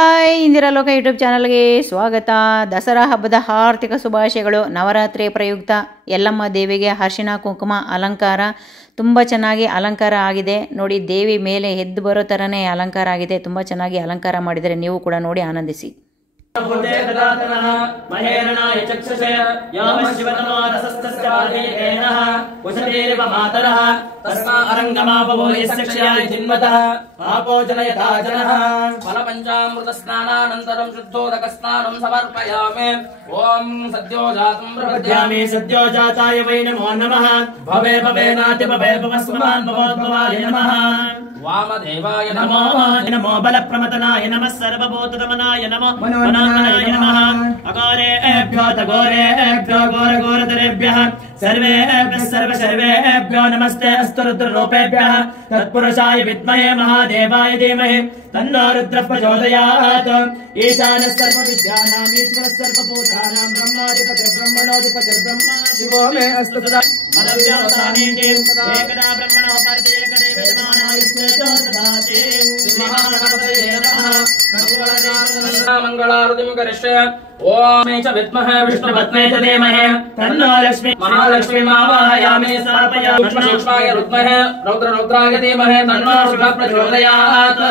Hi ಇಂದಿರಾಲೋಕ YouTube ಚಾನಲ್ಗೆ ಸ್ವಾಗತ. ದಸರಾ ಹಬ್ಬದ ಆರ್ಥಿಕ ಶುಭಾಶಯಗಳು. ನವರಾತ್ರಿ ಪ್ರಯುಕ್ತ ಯಲ್ಲಮ್ಮ ದೇವಿಗೆ ಅರಿಶಿನ ಕುಂಕುಮ ಅಲಂಕಾರ ತುಂಬ ಚೆನ್ನಾಗಿ ಅಲಂಕಾರ ಆಗಿದೆ ನೋಡಿ. ದೇವಿ ಮೇಲೆ ಎದ್ದು ಬರೋ ಥರನೇ ಅಲಂಕಾರ ಆಗಿದೆ. ತುಂಬ ಚೆನ್ನಾಗಿ ಅಲಂಕಾರ ಮಾಡಿದರೆ ನೀವು ಕೂಡ ನೋಡಿ ಆನಂದಿಸಿ. फलपंचामृत स्नानानन्तरं शुद्धोदक स्नानं समर्पयामि. ओम सद्यो जातं प्रपद्यामि. सद्यो जाताय वै नमो नमः. भवे भवेनाति भवे भवस्मान् भवोद्भवाय नमः. वामदेवाय नमो नमो बलप्रमतनाय नमः. सर्वभूतदमनाय नमो मनोनाय नमः. अघोरेभ्यो तघोरेभ्यो घोरघोरतरेभ्यः सर्वेभ्यः सर्वसर्वेभ्यो नमस्ते अस्तु रुद्ररूपेभ्यः. तत्पुरुषाय विद्महे महादेवाय धीमहि तन्नो रुद्रः प्रचोदयात्. ईशानः सर्वविद्यानां ईश्वरः सर्वभूतानां ब्रह्माधिपतिर्ब्रह्मणोऽधिपतिर्ब्रह्मा शिवो मे अस्तु सदा. मदव्यावसानेति एकदा ब्रह्मणो परते एकदैवमानायुस्तेजो ददाति. श्रीमहागणपतये नमः. मंगलारतिं करिष्ये. ओम च विद्महे विष्णुपत्ने च धीमहि तन्नो लक्ष्मी महालक्ष्मी आवाहयामि. स्थापयामि सूक्ष्माय रुद्महे रौद्राय धीमहि तन्नो शुभः प्रचोदयात्.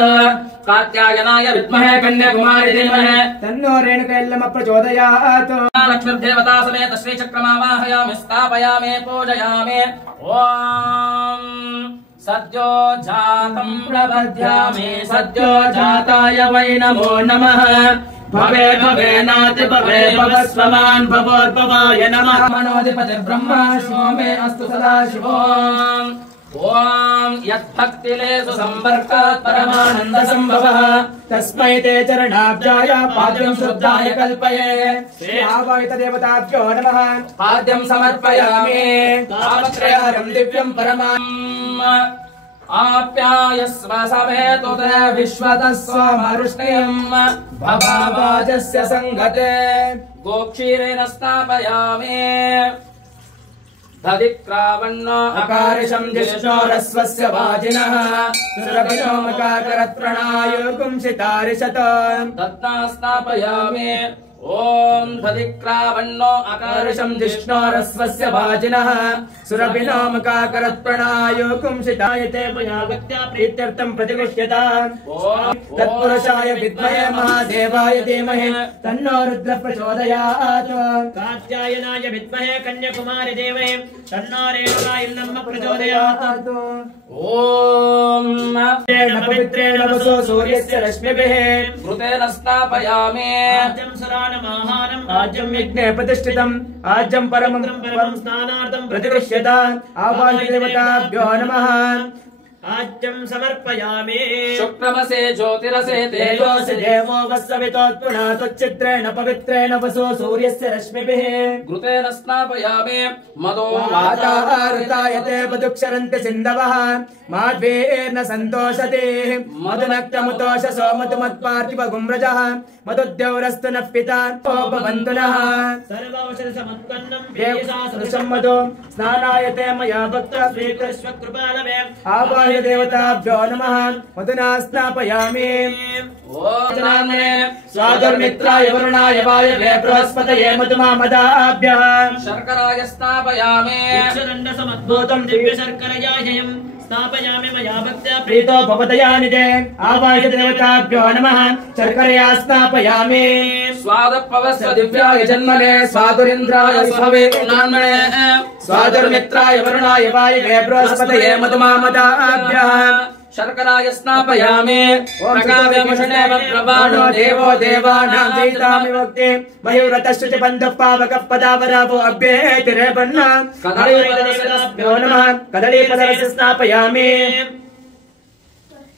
कात्यायनाय विद्महे कन्याकुमारी धीमहि तन्नो रेणुकयल्लम प्रचोदयात्. लक्ष्मीर्देवता समेत श्रीचक्रमावाहयामि. स्थापयामि पूजयामि. ओम सद्यो जातं प्रपद्यामि. सद्यो जाताय वै नमो नमः. भवे भवेनाति भवे भवस्वमान् भवोद्भवाय नमः. मनोधिपतिर्ब्रह्मा शिवो मे अस्तु सदा शिवो. ओम यद्भक्तिलेषु संपर्कात् परमानन्द संभवः तस्मै ते चरणाब्जाय पाद्यं शुद्धाय कल्पये. श्री आवाहित देवताभ्यो नमः. पाद्यं समर्पयामि. तावत्रयहरं दिव्यं परमाम् आप्यायस्व समेतुत विश्वतः स्वमरुष्णियम् भवावाजस्य संगते. गोक्षीरेण स्थापयामि. दधिक्रावण्णो अकारिशं जिष्णोरस्वस्य वाजिनः सुरभिनो मकाकरत्प्रणाय कुंसितारिशत तत्ना स्थापयामि. ओम दधिक्रावण्णो अकारिशं जिष्णोरस्वस्य वाजिनः सुरभिनो मकाकरत्प्रणाय कुंसिताय ते पुण्यागत्या प्रीत्यर्थं प्रतिगृह्यता. ओम तत्पुरुषाय विद्महे महादेवाय धीमहि तन्नो रुद्रः प्रचोदयात्. कात्यायनाय विद्महे कन्याकुमारी धीमहि तन्नो रेणुकायल्लम प्रचोदयात्. ओम पवित्रेण वसो सूर्यस्य रश्मिभिः घृतेन स्थापयामि. आज्यं यज्ञे प्रतिष्ठितम् आज्यं परमं स्नानार्थं प्रतिगृह्यता. आवाहित देवताभ्यो नमः. आज्यं समर्पयामि. शुक्रमसे ज्योतिरसे तेजोसि देवो वस्सवितोत्पुनातुच्चित्रेण पवित्रेण वसो सूर्यस्य रश्मिभिः घृतेन स्नापयामि. मदो वाताहृतायते मधुक्षरन्ति सिन्धवः माध्वेर्न सन्तोषति. मधुनक्तमुतोषसो मधुमत्पार्थिव गुम्रजः मधुद्यौरस्तु नः पिता भवन्तु नः. सर्वौषधसमुत्पन्नं देवसासदृशं मधु स्नानायते मया भक्तः स्वीकृष्व कृपालवे. आवाह्य देवताभ्यो नमः. मधुना स्नापयामि. स्वादुर्मित्राय वरुणाय वायवे बृहस्पतये मधुमामदाभ्यः शर्कराय स्नापयामि. यक्षदण्डसमद्भूतं दिव्यशर्करयाजयम् स्थापयामि मया भक्त्या प्रीतो भवदयानिते. आवाहित देवताभ्यो नमः. शर्करया स्नापयामि. स्वादपवस्य दिव्याय जन्मने स्वादुरिन्द्राय स्ववे नान्मणे स्वादुर्मित्राय वरुणाय वायवे बृहस्पतये मधुमामदाभ्यः शर्कराय स्नापयामि. प्रकाव्यमुषणे प्रवाणो देवो देवानां चैतामि भक्ति मयूरतश्च बन्धः पावकः पदावरावो अभ्येतिरेपन्न. कदलीपदरसभ्यो नमः. कदलीपदरस स्नापयामि.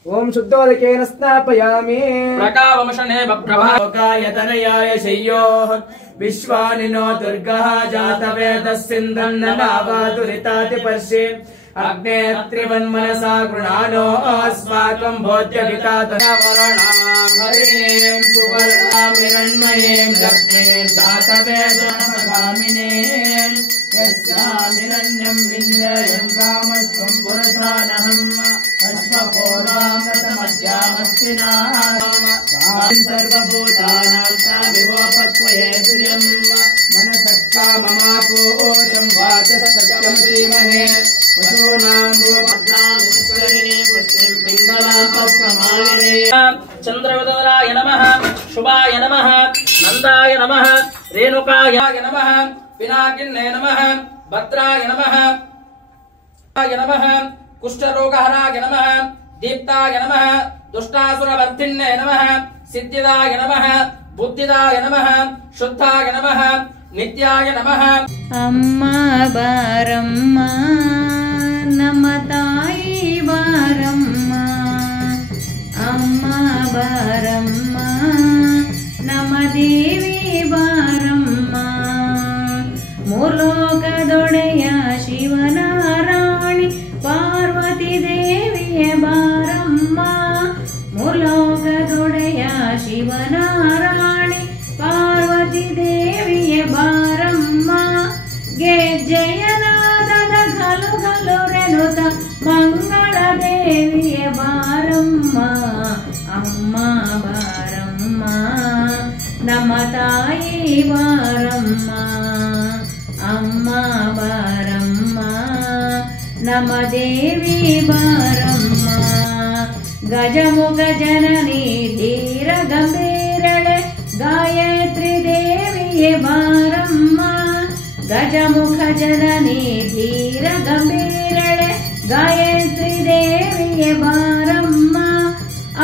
ओम शुद्धोदकेन स्नापयामि. प्रकावमुषणे प्रभावकाय तनयाय शय्योः विश्वानिनो दुर्गः जातवेदः सिन्धन्न नावादुरिताति पर्षि अग्ने त्रिवन्मनसा गृणानो अस्माकं भोज्यवितातनवरणां हरिणीं सुवर्णां हिरण्मयीं लक्ष्मीं जातवेदगामिनीं यस्यामिरण्यं विन्देयं कामस्त्वं पुरसानहम् अश्वपूर्वामृतमद्यामस्तिनाम् सर्वभूतानां कामिवोपक्वये श्रियम् मनसक्का ममापोषं वाचसत्यं श्रीमहे पशूनां रूपद्रामिश्वरिणे पुष्टिं पिङ्गलापस्कमालिने चन्द्रवदनाय नमः शुभाय नमः नन्दाय नमः रेणुकाय नमः पिनाकिन्ने नमः भद्राय नमः नमः कुष्ठरोगहराय नमः दीप्ताय नमः दुष्टासुरवर्तिन्ने नमः सिद्धिदाय नमः बुद्धिदाय नमः शुद्धाय नमः नित्याय नमः अम्मा बारम्मा नम ताई बारम्मा अम्मा बारम्मा नम देवी बारम्मा ಮೂರ್ಲೋಕದೊಡೆಯ ಶಿವನಾರಾಯಣಿ ಪಾರ್ವತಿ ದೇವಿಯ ಬಾರಮ್ಮ ಮೂರ್ಲೋಕದೊಡೆಯ ಶಿವನಾರಾಯಣಿ ಪಾರ್ವತಿ ದೇವಿಯ ಬಾರಮ್ಮ ಗೆಜ್ಜೆಯನಾದದ ಗಲು ಗಲುರೆನುತ ಮಂಗಳ ದೇವಿಯ ಬಾರಮ್ಮ ಅಮ್ಮ ಬಾರಮ್ಮ ನಮ್ಮ ತಾಯಿ ಬಾರಮ್ಮ ಅಮ್ಮ ಬಾರಮ್ಮ ನಮ ದೇವಿ ಬಾರಮ್ಮ ಗಜಮುಖ ಜನನಿ ಧೀರ ಗಂಭೀರಳೆ ಗಾಯತ್ರಿ ದೇವಿಯೇ ಬಾರಮ್ಮ ಗಜಮುಖ ಜನನಿ ಧೀರ ಗಂಭೀರಳೆ ಗಾಯತ್ರಿ ದೇವಿಯೇ ಬಾರಮ್ಮ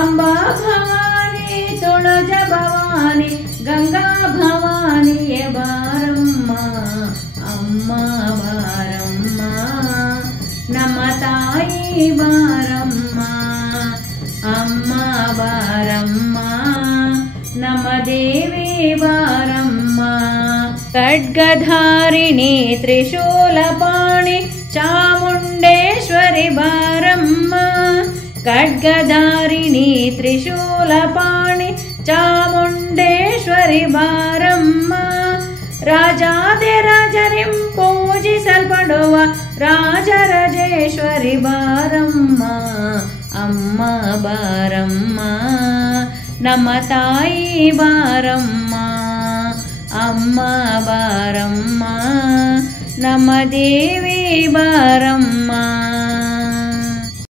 ಅಂಬಾ ಭವಾನಿ ತುಳಜ ಭವಾನಿ ಗಂಗಾ ಭವಾನಿಯೇ ಬಾರಮ್ಮ ಅಮ್ಮ ಬಾರಮ್ಮ ನಮ್ಮ ತಾಯಿ ಬಾರಮ್ಮ ಅಮ್ಮ ಬಾರಮ್ಮ ನಮ್ಮ ದೇವಿ ಬಾರಮ್ಮ ಖಡ್ಗಧಾರಿಣಿ ತ್ರಿಶೂಲಪಾಣಿ ಚಾಮುಂಡೇಶ್ವರಿ ಬಾರಮ್ಮ ಖಡ್ಗಧಾರಿಣಿ ತ್ರಿಶೂಲಪಾಣಿ ಚಾಮುಂಡೇಶ್ವರಿ ಬಾರಮ್ಮ ರಾಜಾದಿರಾಜರಿಂ ಪೂಜಿಸಲ್ಪಡುವ ರಾಜರಾಜೇಶ್ವರಿ ಬಾರಮ್ಮ ಅಮ್ಮ ಬಾರಮ್ಮ ನಮ್ಮ ತಾಯಿ ಬಾರಮ್ಮ ಅಮ್ಮ ಬಾರಮ್ಮ ನಮ್ಮ ದೇವಿ ಬಾರಮ್ಮ